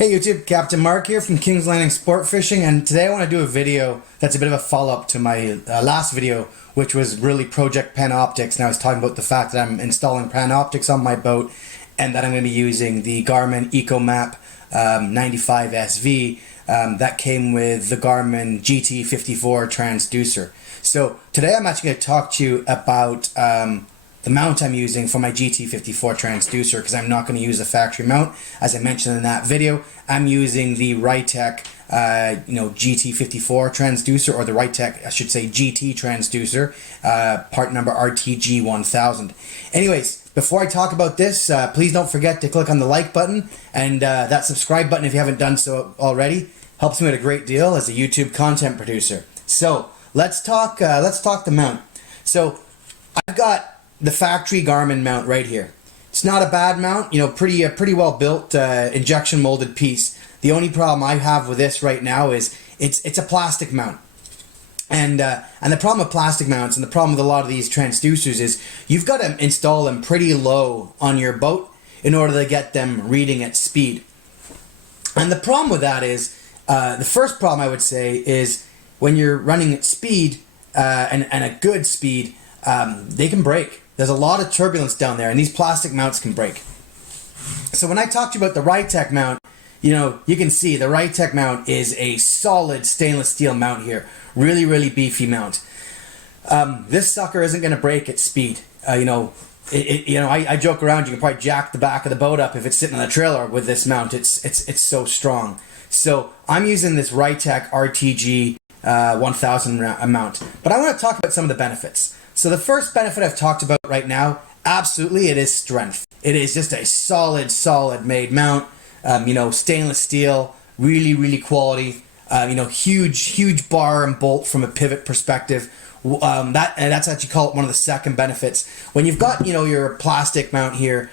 Hey YouTube, Captain Mark here from Kings Landing Sport Fishing, and today I want to do a video that's a bit of a follow-up to my last video, which was really Project Panoptics, and I was talking about the fact that I'm installing Panoptics on my boat and that I'm going to be using the Garmin EcoMap 95 SV that came with the Garmin GT54 Transducer. So today I'm actually going to talk to you about the mount I'm using for my GT54 transducer, because I'm not going to use a factory mount. As I mentioned in that video, I'm using the Rytek GT54 transducer, or the Rytek, I should say, GT transducer, part number RTG1000. Anyways, before I talk about this, please don't forget to click on the like button and that subscribe button if you haven't done so already. Helps me out a great deal as a YouTube content producer. So let's talk the mount. So I've got the factory Garmin mount right here. It's not a bad mount, pretty well built, injection molded piece. The only problem I have with this right now is it's a plastic mount. And the problem with plastic mounts, and the problem with a lot of these transducers, is you've got to install them pretty low on your boat in order to get them reading at speed. And the problem with that is, the first problem I would say is when you're running at speed, and a good speed, they can break. There's a lot of turbulence down there, and these plastic mounts can break. So when I talk to you about the Rytek mount, you can see the Rytek mount is a solid stainless steel mount here. Really, really beefy mount. This sucker isn't going to break at speed. I joke around, you can probably jack the back of the boat up if it's sitting on the trailer with this mount. It's so strong. So I'm using this Rytek RTG 1000 mount. But I want to talk about some of the benefits. So the first benefit I've talked about right now, absolutely, it is strength. It is just a solid made mount. Stainless steel, really, really quality. Huge bar and bolt from a pivot perspective. That's actually called one of the second benefits. When you've got your plastic mount here,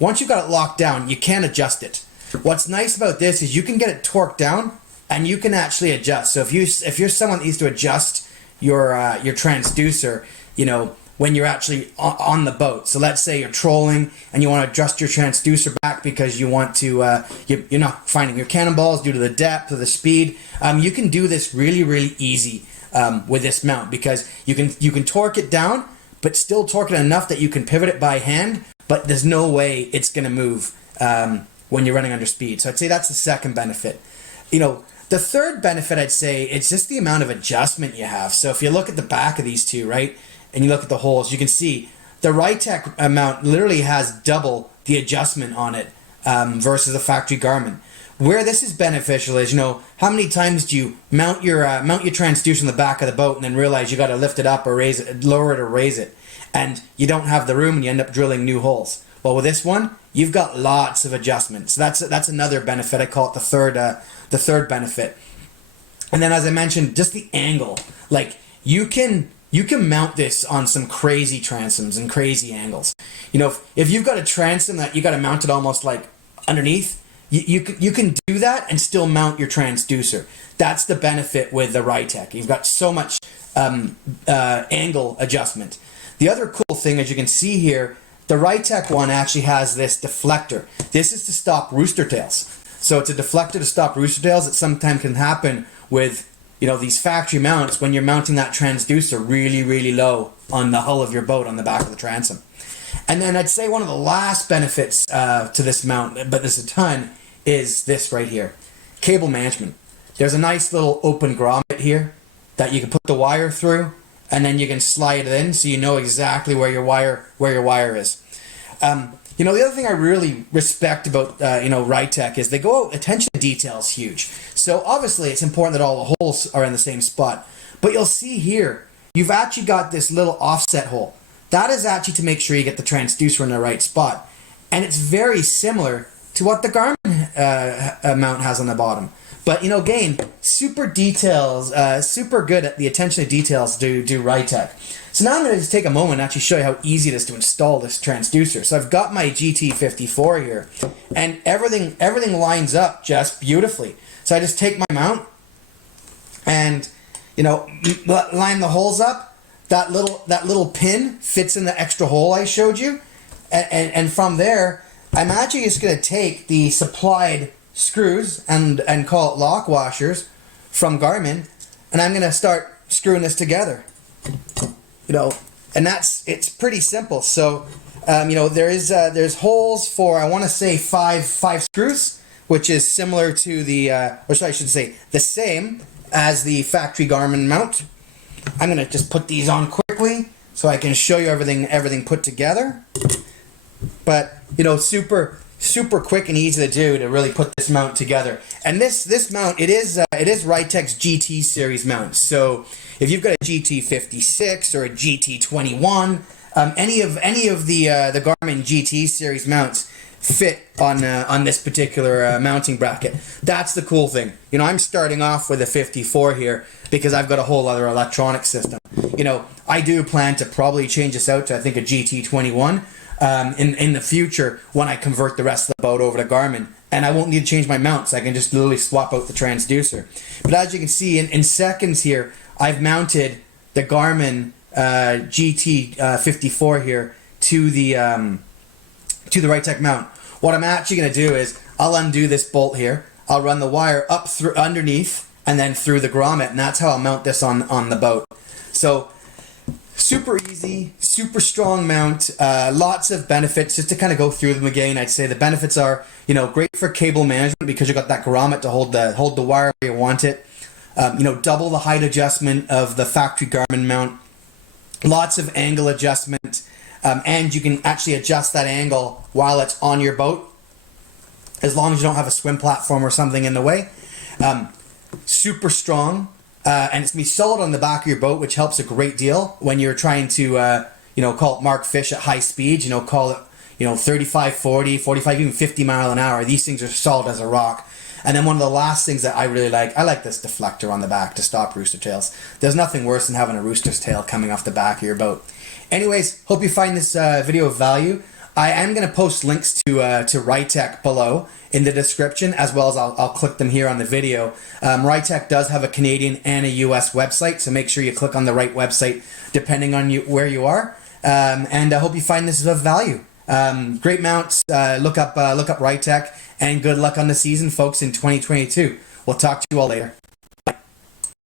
once you've got it locked down, you can't adjust it. What's nice about this is you can get it torqued down and you can actually adjust. So if you're someone that needs to adjust your transducer, when you're actually on the boat. So let's say you're trolling and you want to adjust your transducer back because you want to, you're not finding your cannonballs due to the depth or the speed. You can do this really, really easy with this mount, because you can torque it down, but still torque it enough that you can pivot it by hand, but there's no way it's going to move when you're running under speed. So I'd say that's the second benefit. The third benefit, I'd say, it's just the amount of adjustment you have. So if you look at the back of these two, right, and you look at the holes, you can see the Rytek mount literally has double the adjustment on it versus the factory Garmin. Where this is beneficial is, how many times do you mount your transducer in the back of the boat and then realize you got to lift it up or raise it, lower it or raise it, and you don't have the room and you end up drilling new holes. Well, with this one, you've got lots of adjustments. So that's another benefit. I call it the third benefit. And then, as I mentioned, just the angle. Like, you can mount this on some crazy transoms and crazy angles. If you've got a transom that you got to mount it almost like underneath, you can do that and still mount your transducer. That's the benefit with the Rytek. You've got so much angle adjustment. The other cool thing, as you can see here, the Rytek one actually has this deflector. This is to stop rooster tails. So it's a deflector to stop rooster tails. That sometimes can happen with these factory mounts when you're mounting that transducer really, really low on the hull of your boat on the back of the transom. And then I'd say one of the last benefits to this mount, but there's a ton, is this right here. Cable management. There's a nice little open grommet here that you can put the wire through, and then you can slide it in so you know exactly where your wire is. The other thing I really respect about Rytek is they go out, attention to detail is huge. So obviously it's important that all the holes are in the same spot. But you'll see here, you've actually got this little offset hole. That is actually to make sure you get the transducer in the right spot. And it's very similar to what the Garmin mount has on the bottom. But again, super good at the attention to details do Rytek. So now I'm going to just take a moment and actually show you how easy it is to install this transducer. So I've got my GT54 here, and everything lines up just beautifully. So I just take my mount and line the holes up. That little pin fits in the extra hole I showed you, and from there I'm actually just going to take the supplied screws and call it lock washers from Garmin, and I'm going to start screwing this together. You know, and it's pretty simple. So, you know, there's holes for, I want to say five screws, which is similar to the, or I should say, the same as the factory Garmin mount. I'm going to just put these on quickly so I can show you everything put together. But, you know, super quick and easy to do to really put this mount together. And this mount, it is Rytek's GT series mount. So if you've got a GT56 or a GT21, any of the Garmin GT series mounts fit on this particular mounting bracket. That's the cool thing. You know, I'm starting off with a 54 here because I've got a whole other electronic system. You know, I do plan to probably change this out to, I think, a GT21 in the future when I convert the rest of the boat over to Garmin. And I won't need to change my mounts. I can just literally swap out the transducer. But as you can see, in seconds here, I've mounted the Garmin GT54 here to the Rytek mount. What I'm actually going to do is I'll undo this bolt here. I'll run the wire up through underneath and then through the grommet, and that's how I'll mount this on the boat. So super easy, super strong mount, lots of benefits. Just to kind of go through them again, I'd say the benefits are, you know, great for cable management because you've got that grommet to hold the wire where you want it. You know, double the height adjustment of the factory Garmin mount. Lots of angle adjustment, and you can actually adjust that angle while it's on your boat, as long as you don't have a swim platform or something in the way. Super strong. And it's going to be solid on the back of your boat, which helps a great deal when you're trying to, you know, call it mark fish at high speed, you know, call it, you know, 35, 40, 45, even 50 mile an hour. These things are solid as a rock. And then one of the last things that I really like, I like this deflector on the back to stop rooster tails. There's nothing worse than having a rooster's tail coming off the back of your boat. Anyways, hope you find this video of value. I am going to post links to Rytek below in the description, as well as I'll click them here on the video. Rytek does have a Canadian and a US website, so make sure you click on the right website depending on where you are. And I hope you find this of value. Great mounts. Look up Rytek, and good luck on the season, folks, in 2022. We'll talk to you all later.